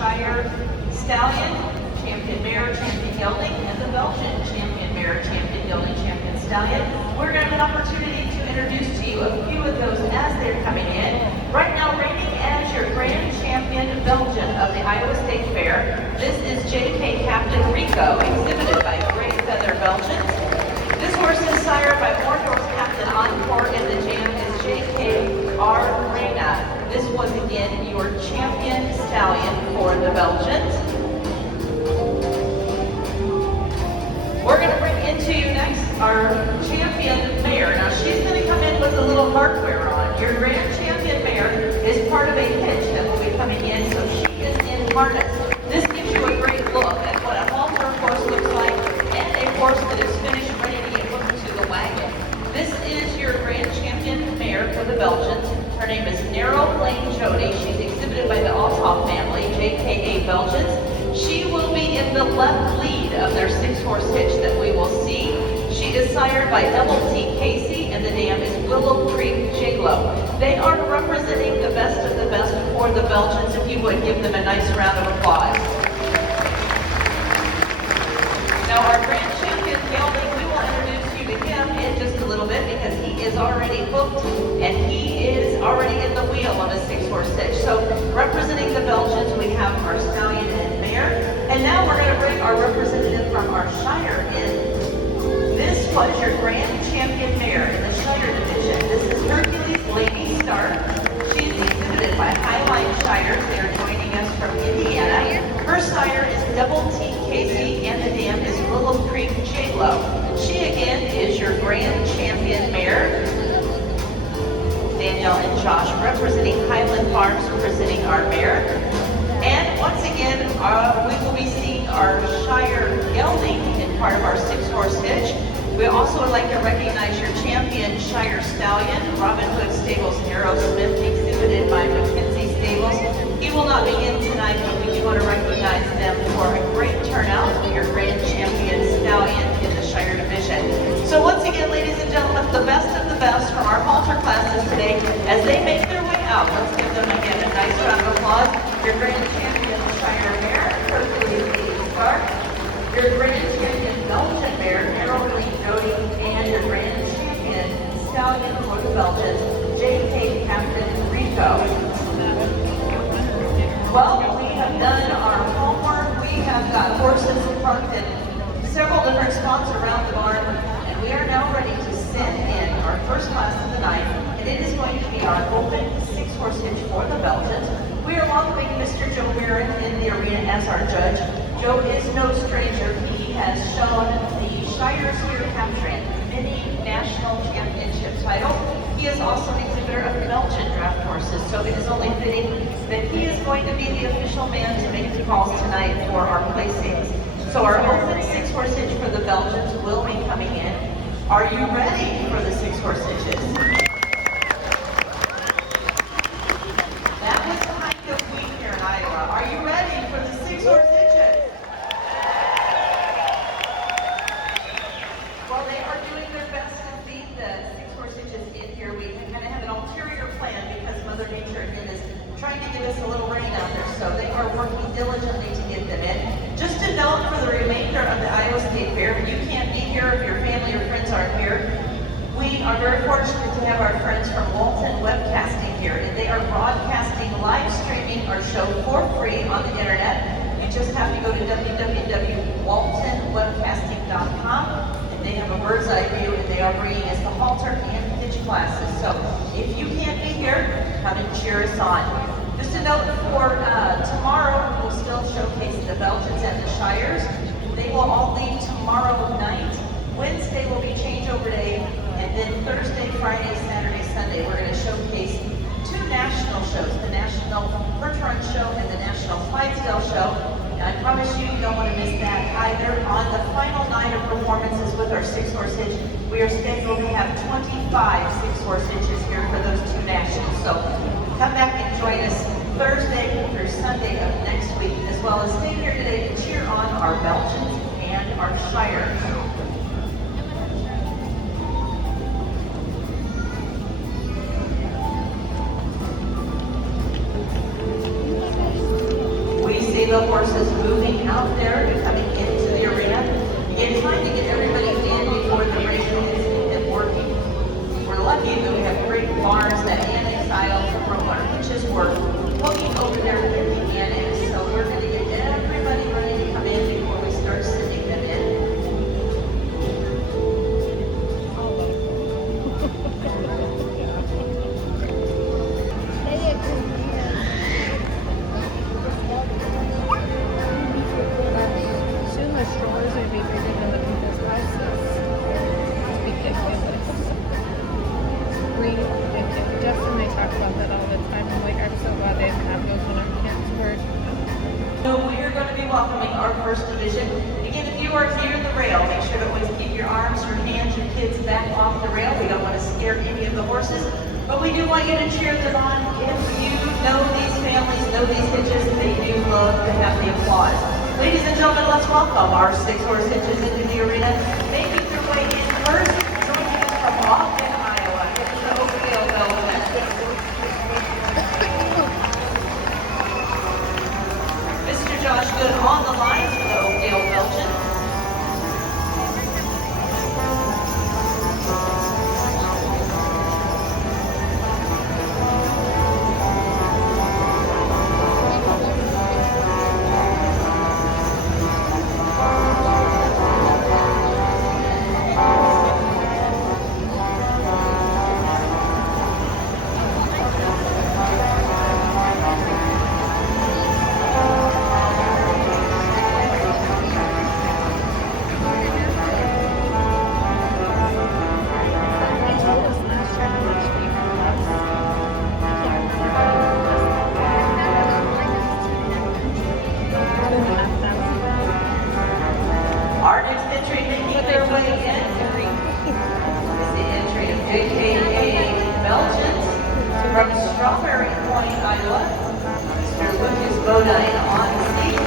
Shire Stallion, champion mare, champion gelding, and the Belgian champion mare, champion gelding, champion stallion. We're going to have an opportunity to introduce to you a few of those as they're coming in. Right now, reigning as your grand champion Belgian of the Iowa State Fair, this is JK Captain Rico, exhibited by Gray Feather Belgians. This horse is sired by Hornhorse Captain Encore, and the jam is JK Reina. This was again your champion stallion for the Belgians. We're going to bring into you next our champion mare. Now she's going to come in with a little hardware on. Your grand champion mare is part of a hitch that will be coming in, so she is in harness. This gives you a great look at what a halter horse looks like and a horse that is finished ready to get hooked to the wagon. This is your grand champion mare for the Belgians. Her name is Narrow Lane Jody. She's exhibited by the Althoff family, JKA Belgians. She will be in the left lead of their 6-horse hitch that we will see. She is sired by Double T Casey, and the dam is Willow Creek Jiglo. They are representing the best of the best for the Belgians. If you would give them a nice round of applause. Now our grand champion gelding, we will introduce you to him in just a little bit because he is already hooked and he is already in the wheel of a 6-horse hitch. So representing the Belgians, we have our stallion and mare. And now we're going to bring our representative from our Shire in. This was your grand champion mare in the Shire division. This is Hercules Lady Star. She is exhibited by Highline Shires. They are joining us from Indiana. Her sire is Double T Casey, and the dam is Willow Creek J-Lo. She again is your grand champion mare. Danielle and Josh representing Highland Farms, representing our mare. And once again, we will be seeing our Shire gelding in part of our 6-horse hitch. We also would like to recognize your champion Shire Stallion, Robin Hood Stables Aerosmith, exhibited by McKenzie Stables. He will not be in tonight, but we do want to recognize them for a great turnout of your grand champion stallion in the Shire division. So once again, ladies and gentlemen, the best of the best from our halter classes today as they make their way out. Let's give them again a nice round of applause. Your grand champion Shire mare, Hercules Lady Star. Your grand champion Belgian mare, Narrow Lane Jody, and your grand champion stallion for the Belgians, JK Captain Rico. Well, we have done our homework. We have got horses parked in several different spots around the barn, and we are now ready to send in our first class of the night, and it is going to be our open 6-horse hitch for the Belgians. We are welcoming Mr. Joe Barron in the arena as our judge. Joe is no stranger. He has shown the Shires here capturing many national championship titles. He is also an exhibitor of Belgian draft horses, so it is only fitting that he is going to be the official man to make the calls tonight for our placings. So our open 6-horse hitch for the Belgians will be coming in. Are you ready for the 6-horse hitches? That was kind of weak here in Iowa. Are you ready for the 6-horse hitches? Well, they are doing their best to beat the 6-horse hitches in here. We kind of have an ulterior plan because Mother Nature again is trying to give us a little rain out there, so they are working diligently to get them in. Just a note for the remainder of the Iowa State Fair, you can't be here if your family or friends aren't here. We are very fortunate to have our friends from Walton Webcasting here, and they are broadcasting, live streaming our show for free on the internet. You just have to go to www.waltonwebcasting.com, and they have a bird's eye view, and they are bringing us the halter and hitch classes. So if you can't be here, come and cheer us on. Just a note for tomorrow, we'll still showcase the Belgians and the Shires. They will all leave tomorrow night. Wednesday will be changeover day, and then Thursday, Friday, Saturday, Sunday, we're going to showcase 2 national shows, the National Perch Run Show and the National Clydesdale Show. And I promise you don't want to miss that either. On the final night of performances with our 6-horse hitch, we are scheduled to have 25 6-horse hitches here for those 2 nationals. So come back and join us Thursday through Sunday of next week, as well as stay here today to cheer on our Belgians and our Shires. We the horses moving out there and coming into the arena. Again, trying to get everybody in before the race is working. We're lucky that we have great bars that annex aisle from our hitches work hooking over there in the annex. So we're going to get everybody ready to come in before we start sending them in. Soon the strollers would be bigger than the people's houses. It's ridiculous. Justin, they talk about that all the time. I'm like, I'm so glad they have those when our kids were. So we are going to be welcoming our first division. Again, if you are near the rail, make sure to always keep your arms, your hands, your kids back off the rail. We don't want to scare any of the horses, but we do want you to cheer them on. If you know these families, know these hitches, they do love to have the applause. Ladies and gentlemen, let's welcome our 6-horse hitches into the arena. Making their way in first, joining us from Ogden, Iowa. It's the Oakdale Belgian. Mr. Josh Good on the lines for the Oakdale Belgian. Our next entry making their way in is the entry of AKA Belgians from Strawberry Point, Iowa. Mr. Lucas Bodine on the seat.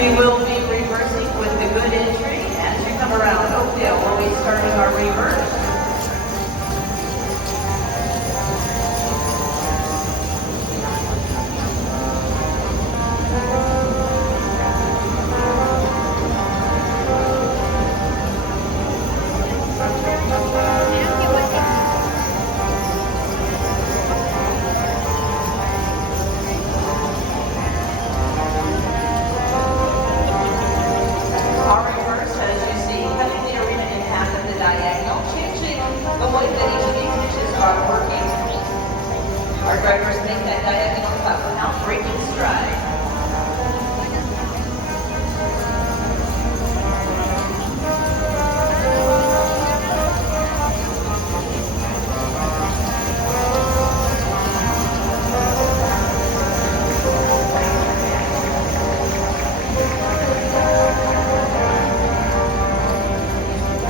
We will be reversing with the good entry as we come around Oakdale. We'll be starting our reverse. Our drivers make that diagonal cut without breaking stride.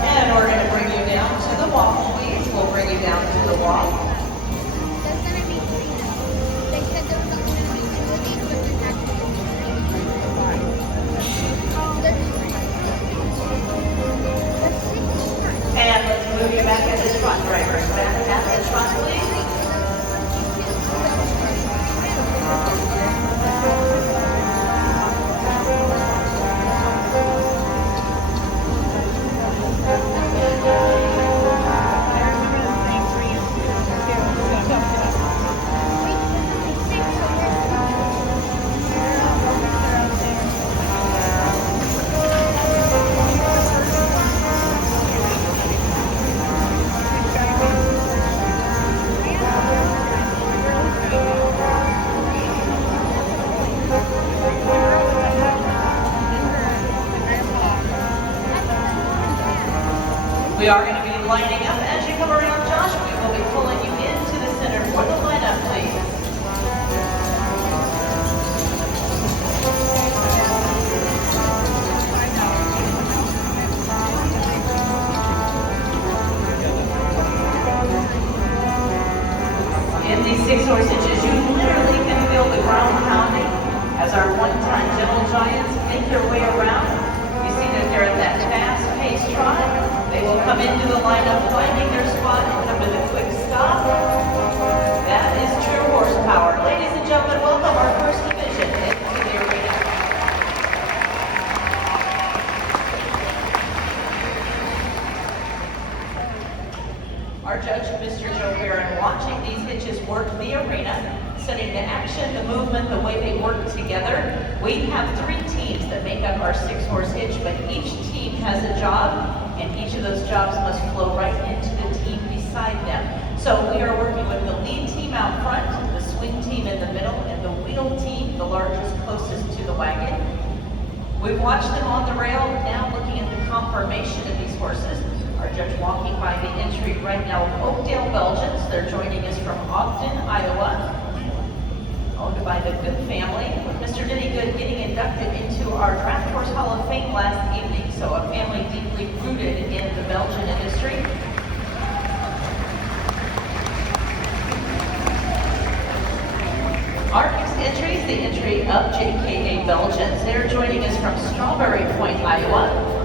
And we're going to bring you down to the wall, please. We'll bring you down to the wall. And let's move you back at the front, drivers. Back at the front, please. are going to be lining up. As you come around, Josh, we will be pulling you into the center for the lineup, please. In these 6-horse hitches, you literally can feel the ground pounding as our 1-ton gentle giants make their way around. You see that they're at that fast-paced trot. They will come into the lineup, finding their spot, and come to the quick stop. That is true horsepower. Ladies and gentlemen, welcome our first division into the arena. Our judge, Mr. Joe Barron, watching these hitches work the arena, setting the action, the movement, the way they work together. We have 3 teams that make up our 6-horse hitch, but each team has a job, and each of those jobs must flow right into the team beside them. So we are working with the lead team out front, the swing team in the middle, and the wheel team, the largest, closest to the wagon. We've watched them on the rail, now looking at the conformation of these horses. Our judge walking by the entry right now of Oakdale Belgians. They're joining us from Ogden, Iowa, owned by the Good family, with Mr. Denny Good getting inducted into our Draft Horse Hall of Fame last evening. So a family deeply rooted in the Belgian industry. Our next entry is the entry of JKA Belgians. They're joining us from Strawberry Point, Iowa.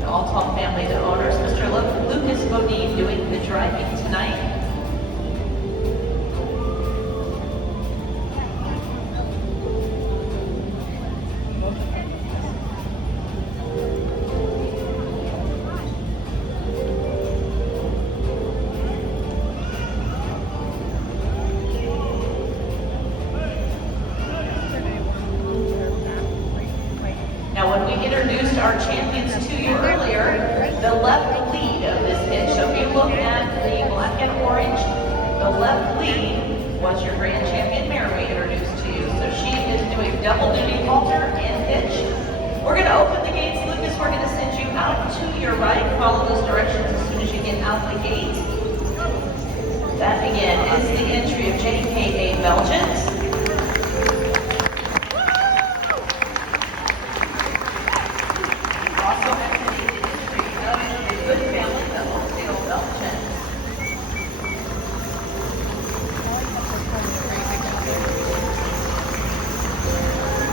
The All-Tall family, the owners, Mr. Lucas Bodine doing the driving tonight. Now, when we introduced our champions to you earlier, the left lead of this hitch, so if you look at the black and orange, the left lead was your grand champion mare we introduced to you. So she is doing double duty halter and hitch. We're going to open the gates, Lucas. We're going to send you out to your right. Follow those directions as soon as you get out the gate. That, again, is the entry of JKA Belgians.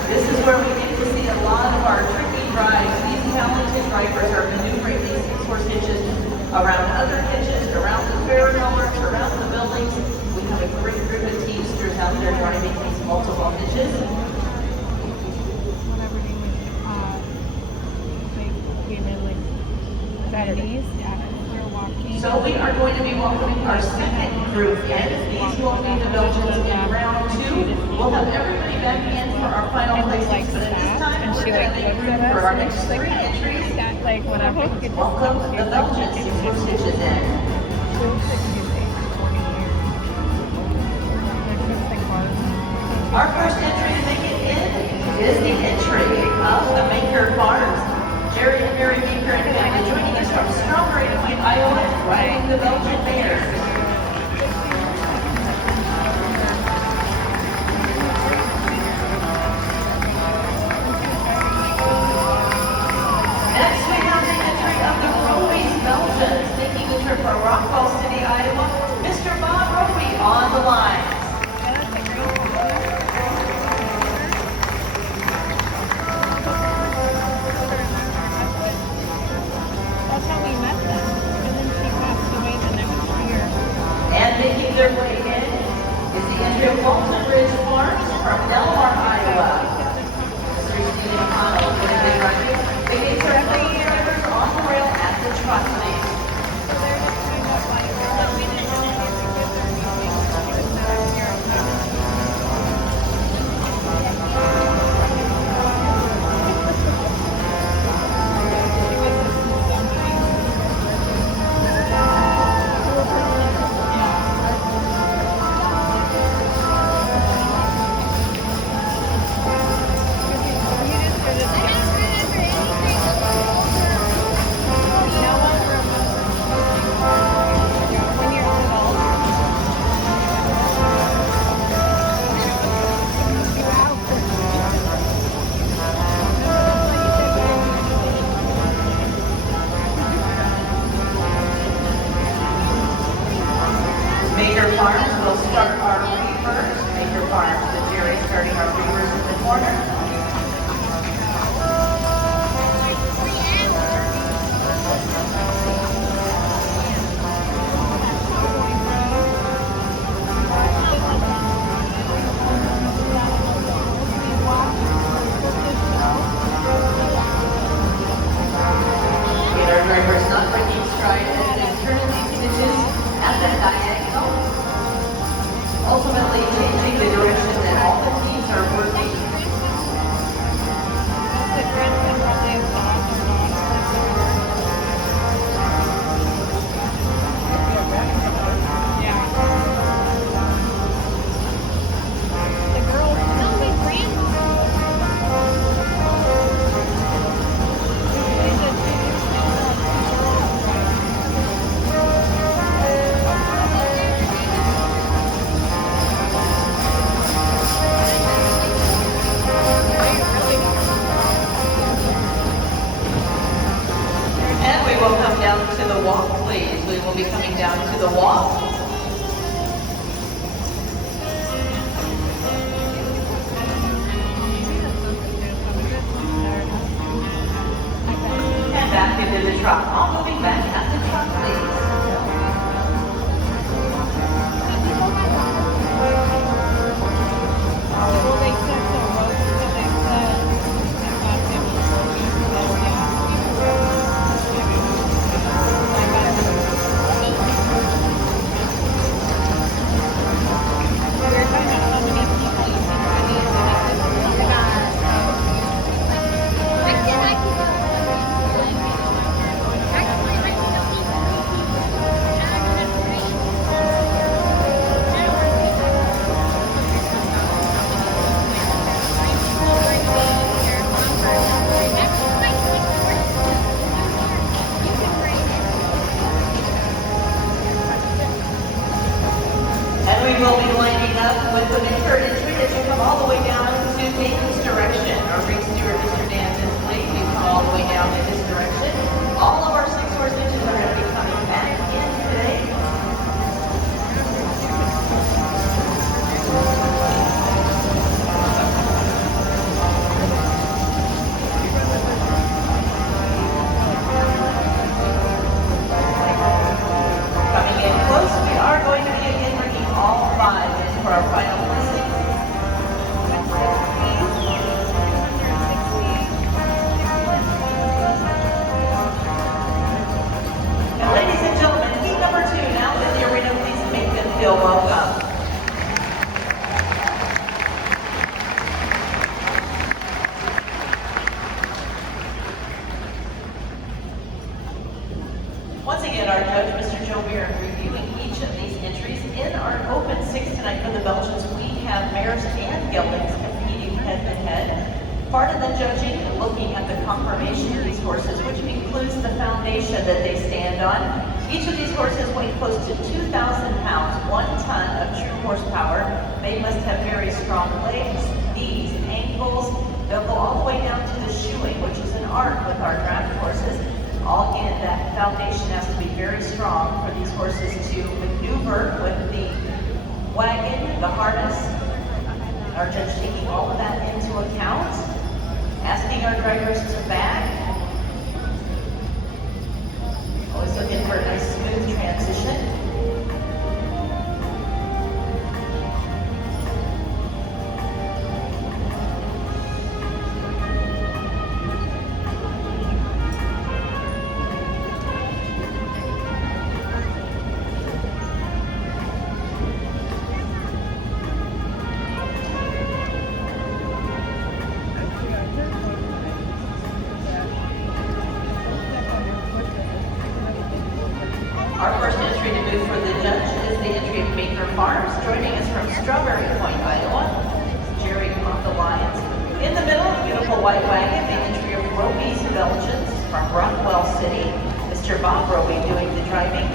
This is where we get to see a lot of our tricky drives. These talented drivers are maneuvering these 6-horse hitches around other hitches, around the fair rollers, around the buildings. We have a great group of teamsters out there driving these multiple hitches. So we are going to be welcoming our second group in. These will be the Belgians in round 2. We'll have everybody back in for our final placings, but at this time, we're going to make room for our next 3 entries. Welcome the Belgians 6-horse hitches in. Our first entry to make it in is the entry of the Maker Farms. Jerry and Mary Maker and family joining us from Strawberry Point, Iowa, riding the Belgian mares. Next, we have the entry of the Roby's Belgians, making the trip from Rockville City, Iowa. Mr. Bob Roby on the line. Making their way in is the entry of Walton Ridge Farms from Delmar, Iowa. Christine McConnell putting the driving. They made their fellow drivers on the rail at the trot stage. that diagonal, ultimately changing the direction that all the teams are working. That's a grandson probably has dogs or daughters. Yeah. The girls tell me grandma. Usually the two girls And we will come down to the walk, please. We will be coming down to the walk. And back into the trot. All moving back at the trot, please. Well, they said the ropes that they said we're talking about how many people you think I need to make this And we will be lining up with the maker entry as you come all the way down to Dayton's direction. Our ring steward, Mr. Dan Disley, you come all the way down in this direction. All of our 6-horse hitches are going to be coming back in today. Coming in close, we are going to be again bringing all 5 in for our final placing. And ladies and gentlemen, heat number 2 now in the arena. Please make them feel welcome. Once again, our judge, Mr. Joe Beer, reviewing each of these entries. In our open 6 tonight for the Belgians, we have mares and geldings competing head-to-head. Part of the judging, looking at the conformation of these horses, which includes the foundation that they stand on. Each of these horses weigh close to 2,000 pounds, 1 ton of true horsepower. They must have very strong legs, knees, ankles. They'll go all the way down to the shoeing, which is an art with our draft horses. All in, that foundation has to be very strong for these horses to maneuver with the wagon, the harness. Our judge taking all of that into account, asking our drivers to back. Always looking for a nice smooth transition. Our first entry to move for the judge is the entry of Baker Farms, joining us from Strawberry Point, Iowa, Jerry Lions. In the middle, beautiful white wagon, the entry of Roby's Belgians from Rockwell City. Mr. Bob Roby doing the driving.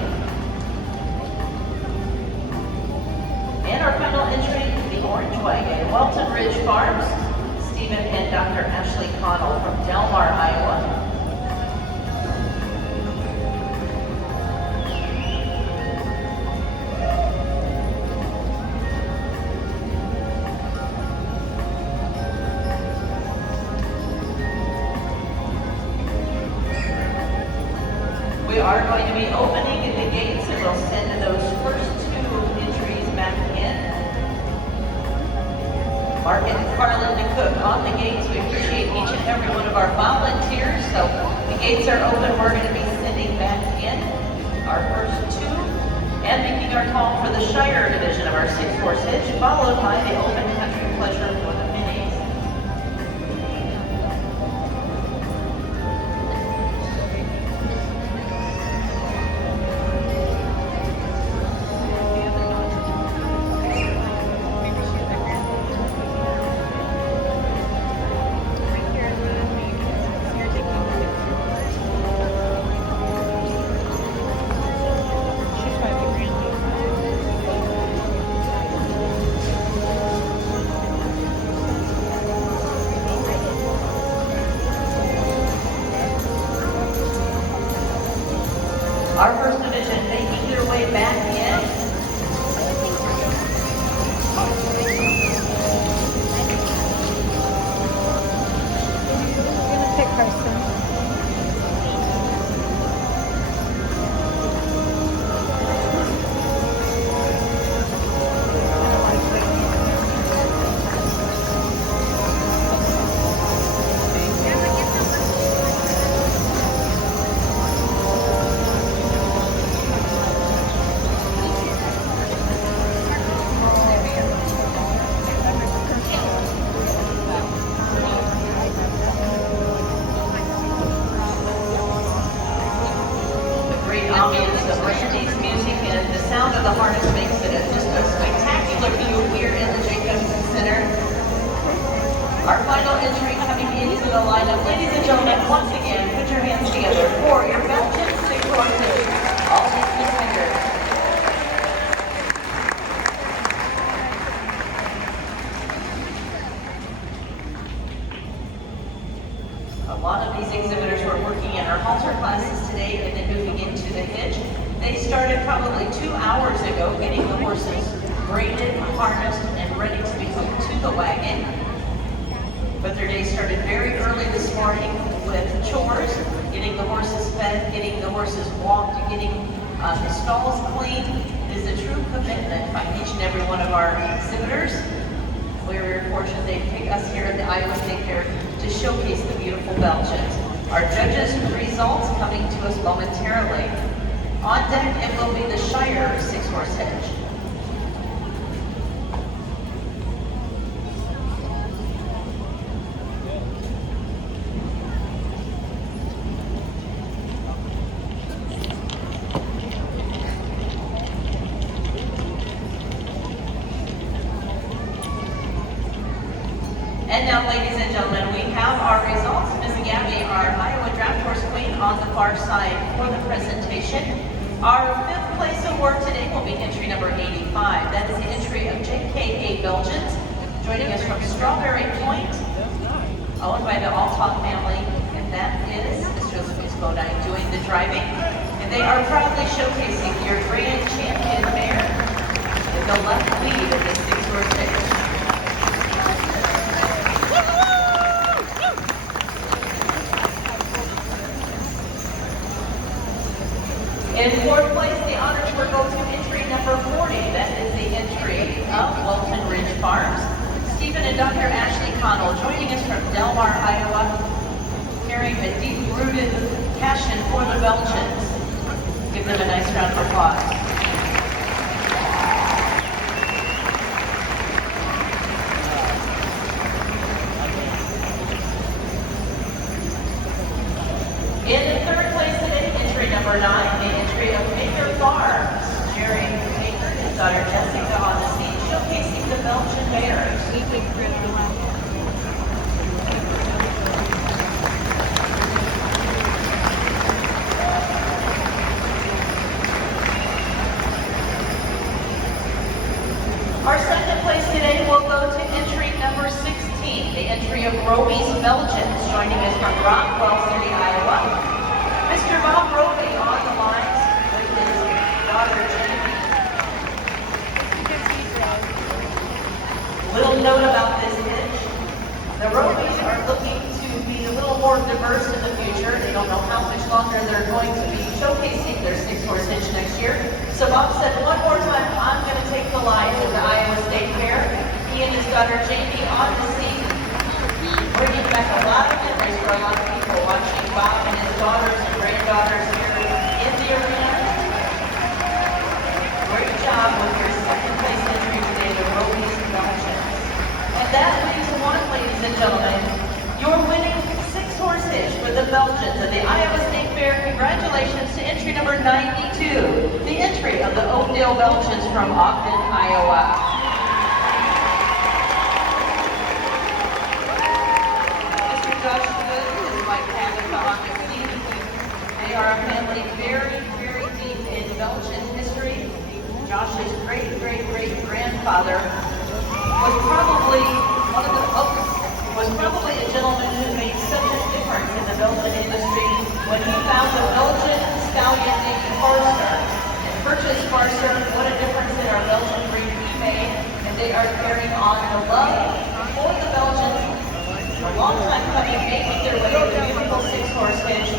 And our final entry, the orange wagon, Welton Ridge Farms, Stephen and Dr. Ashley Connell from Delmar, Iowa. We are going to be opening the gates and we'll send those first 2 entries back in. Mark and Carlin Cook on the gates. We appreciate each and every one of our volunteers. So the gates are open. We're going to be sending back in our first 2 and begin our call for the Shire division of our six-horse hitch, followed by the open country pleasure for the minis. Our first division making their way back in. I'm gonna pick Carson. Ambience of Randy's music and the sound of the harness makes it just a spectacular view here in the Jacobson Center. Our final entry coming into the lineup. Ladies and gentlemen, once again, put your hands together for your Belgian six-horse hitch. All these fingers. A lot of these exhibitors were working in our halter classes today and then moving into the hitch. They started probably 2 hours ago getting the horses graded, harnessed, and ready to be hooked to the wagon. But their day started very early this morning with chores, getting the horses fed, getting the horses walked, getting the stalls clean. It is a true commitment by each and every one of our exhibitors. We're very fortunate they pick us here at the Iowa State Fair to showcase the beautiful Belgians. Our judges' results coming to us momentarily. On deck, it will be the Shire six-horse hitch. And now, ladies and gentlemen, we have our results. Ms. Gabby, our Iowa Draft Horse Queen, on the far side for the presentation. Our fifth place award today will be entry number 85. That is the entry of JKA Belgians, joining us from Strawberry Point, owned by the Altalk family, and that is Ms. Josephine Spodine doing the driving. And they are proudly showcasing your grand champion mare in the left lead of this six-horse hitch. In fourth place, the honors will go to entry number 40. That is the entry of Walton Ridge Farms. Stephen and Dr. Ashley Connell joining us from Delmar, Iowa, carrying a deep-rooted passion for the Belgians. Give them a nice round of applause. In third place today, entry number 9, the entry of Baker Farms. Jerry Baker and his daughter Jessica on the seat, showcasing the Belgian mares. Our second place today will go to entry number 16, the entry of Roby's Belgians, joining us from Rockwell City, Iowa. Mr. Bob Roby on the lines with his daughter Jamie. Little note about this hitch. The Robys are looking to be a little more diverse in the future. They don't know how much longer they're going to be showcasing their six-horse hitch next year. So Bob said, one more time, I'm going to take the lines at the Iowa State Fair. He and his daughter Jamie on the seat, bringing back a lot of memories for a lot of people watching Bob and his daughters and granddaughters here in the arena. Great job. Belgians at the Iowa State Fair. Congratulations to entry number 92, the entry of the Oakdale Belgians from Ogden, Iowa. Mr. Josh Good and his wife Tabitha on the scene. They are a family very, very deep in Belgian history. Josh's great-great-great-grandfather was probably a gentleman who made such a difference in the Belgian industry when he found a Belgian stallion named Farser and purchased Farser. What a difference in our Belgian breed he made, and they are carrying on the love for the Belgians. A long time coming, making their way to the beautiful six-horse hitch,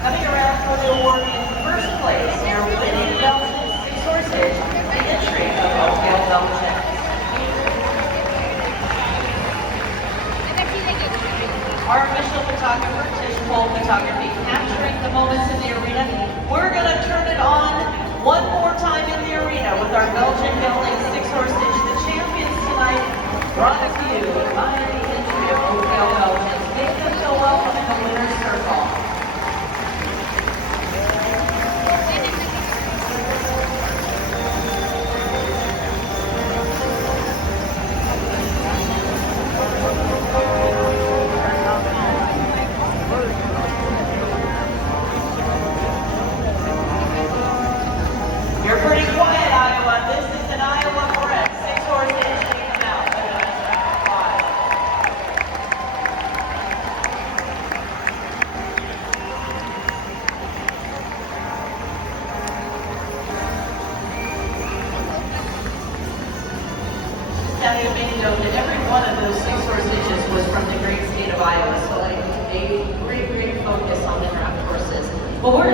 coming around for the award in first place. Here, winning the Belgian six-horse hitch, the entry of Oakdale Belgian. Our official photographer, Tish Pole Photography, capturing the moments in the arena. We're going to turn it on one more time in the arena with our Belgian gelding six-horse hitch. The champions tonight brought to you by the entry of Oakdale Belgians. Give them a welcome in the winner's circle. You're pretty quiet, Iowa. This is an Iowa bred six-horse hitch. Take them out. Look at us. Quiet. Just have to make note that every one of those six-horse hitches was from the great state of Iowa. So like a great focus on the draft horses. Well, we're